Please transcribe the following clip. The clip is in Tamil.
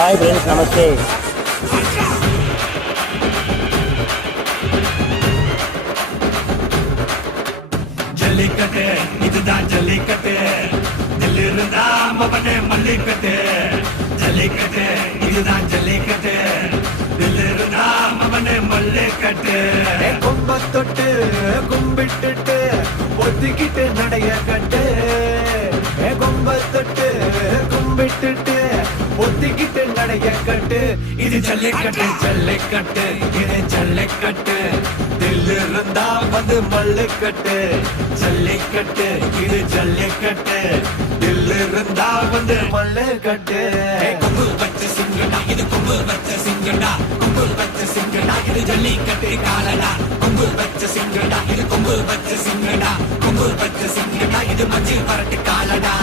ஹாய் ஃப்ரெண்ட்ஸ், நமஸ்தே. ஜல்லிக்கட்டு இதுதான் ஜல்லிக்கட்டு, தில்லு இருந்தா மவனே மல்லிக்கட்டு. ஜல்லிக்கட்டு இதுதான் ஜல்லிக்கட்டு, தில்லு இருந்தா மவனே மல்லிக்கட்டு. கொம்ப தொட்டு கும்பிட்டுட்டு ஒத்திக்கிட்டு நடைய கட்டு. கொம்ப தொட்டு கும்பிட்டுட்டு ஒத்திக்கிட்டு நடைய கட்டு. இது ஜல்லிக்கட்டு ஜல்லிக்கட்டு, இது ஜல்லிக்கட்டு, தில்லு இருந்தா வந்து மல்லிக்கட்டு. ஜல்லிக்கட்டு இது ஜல்லிக்கட்டு, தில்லு இருந்தா வந்து மல்லு கட்டு. கொம்பு வச்ச சிங்கடா, இது கொம்பு வச்ச சிங்கடா, கொம்பு வச்ச சிங்கடா, இது ஜல்லிக்கட்டு காலடா. கொம்பு வச்ச சிங்கடா, இது கொம்பு வச்ச சிங்கடா, கொம்பு வச்ச சிங்கடா, இது மஞ்சள் பரட்டு காலடா.